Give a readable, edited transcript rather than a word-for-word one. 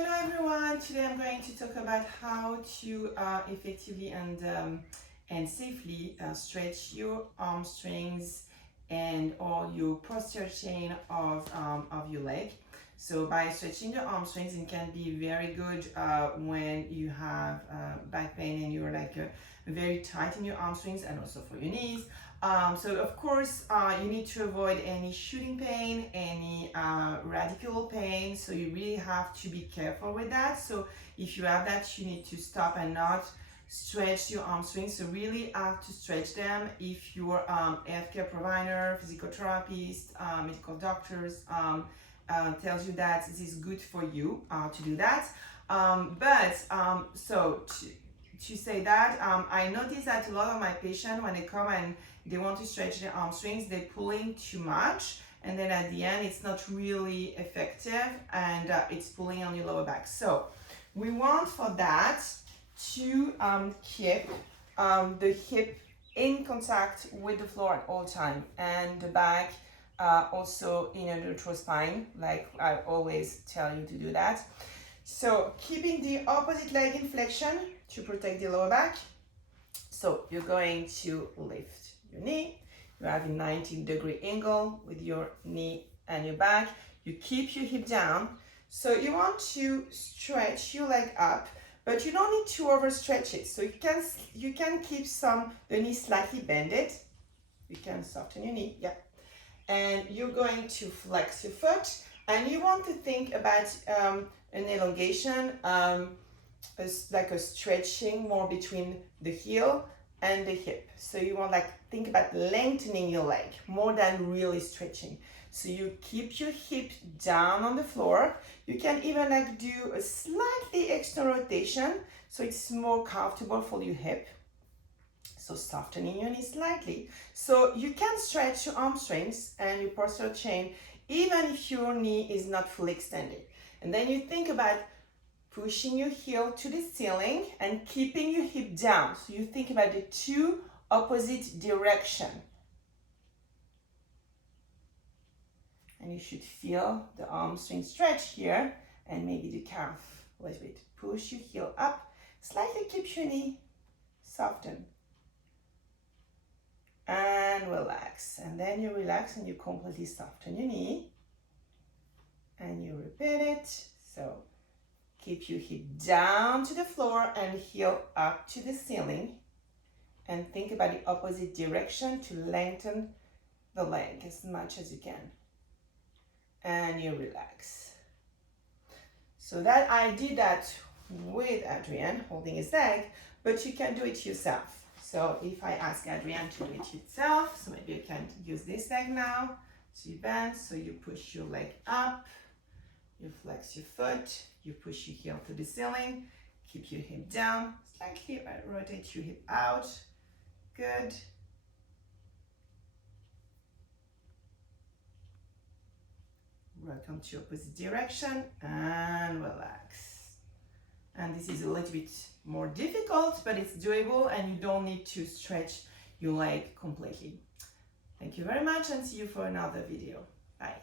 Hello everyone, today I'm going to talk about how to effectively and safely stretch your hamstrings and or your posterior chain of your leg. So by stretching the hamstrings, it can be very good when you have back pain and you're very tight in your hamstrings, and also for your knees. So of course you need to avoid any shooting pain, any radical pain, so you really have to be careful with that. So if you have that, you need to stop and not stretch your hamstrings. So really have to stretch them. If your healthcare provider, physical therapist, medical doctors tells you that this is good for you to do that. To say that, I notice that a lot of my patients, when they come and they want to stretch their hamstrings, they're pulling too much, and then at the end it's not really effective, and it's pulling on your lower back. So we want for that to keep the hip in contact with the floor at all time, and the back also in a neutral spine, like I always tell you to do that. So keeping the opposite leg in flexion to protect the lower back. So you're going to lift your knee. You have a 90-degree angle with your knee and your back. You keep your hip down. So you want to stretch your leg up, but you don't need to overstretch it. So you can keep the knee slightly bended. You can soften your knee, yeah. And you're going to flex your foot, and you want to think about an elongation, like a stretching more between the heel and the hip. So you want think about lengthening your leg more than really stretching. So you keep your hip down on the floor. You can even do a slightly external rotation so it's more comfortable for your hip. So softening your knee slightly. So you can stretch your hamstrings and your posterior chain even if your knee is not fully extended. And then you think about pushing your heel to the ceiling and keeping your hip down. So you think about the two opposite directions. And you should feel the hamstring stretch here, and maybe the calf a little bit. Push your heel up, slightly keep your knee, soften. And relax. And then you relax and you completely soften your knee. And you repeat it. So keep your hip down to the floor and heel up to the ceiling. And think about the opposite direction to lengthen the leg as much as you can. And you relax. So that I did that with Adrian holding his leg, but you can do it yourself. So if I ask Adrian to do it yourself, so maybe you can use this leg now. So you bend, so you push your leg up, you flex your foot, you push your heel to the ceiling, keep your hip down, slightly rotate your hip out. Good. Rock onto opposite direction and relax. And this is a little bit more difficult, but it's doable, and you don't need to stretch your leg completely. Thank you very much, and see you for another video. Bye.